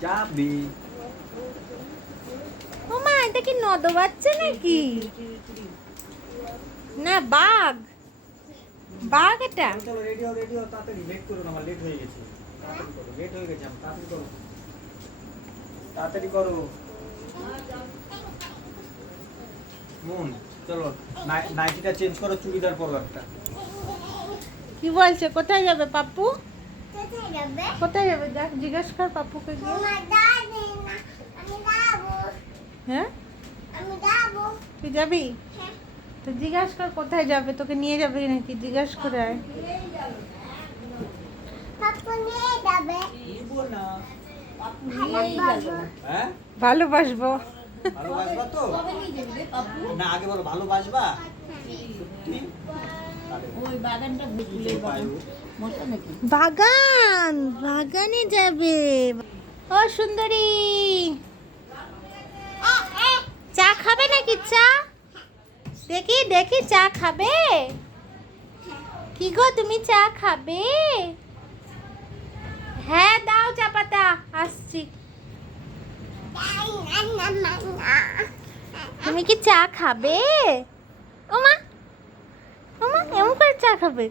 যাবি। ও মা এটা কি নদ বাচ্চা নাকি? না বাঘ। বাঘ এটা? চলো রেডি হও রেডি হও তাড়াতাড়ি লেট করো না আমার লেট হয়ে গেছে। তাড়াতাড়ি করো লেট হয়ে গেছে আমার তাড়াতাড়ি করো। তাড়াতাড়ি করো। মন চলো নাই- নাইটিটা চেঞ্জ করো চুড়িদার পরো একটা। কি বলছে? কোথায় যাবে পাপ্পু? কোথায় যাবে? দেখ জিজ্ঞেস কর পাপ্পুকে গিয়ে। হ্যাঁ? তুই যাবি? তো জিজ্ঞাসা কর কোথায় যাবে তোকে নিয়ে যাবে নাকি? জিজ্ঞাসা করে আয়। হ্যাঁ? ভালোবাসবো। ভালোবাসবা তো? না আগে বলো ভালোবাসবা? তাহলে ওই বাগানটা বাগান, বাগানে যাবে। ও সুন্দরী। চা খাবে নাকি চা? দেখি দেখি চা খাবে? কি গো তুমি চা খাবে? হ্যাঁ দাও চা পাতা, আসছি। তুমি কি চা খাবে? ওমা ওমা এমন করে চা খাবে?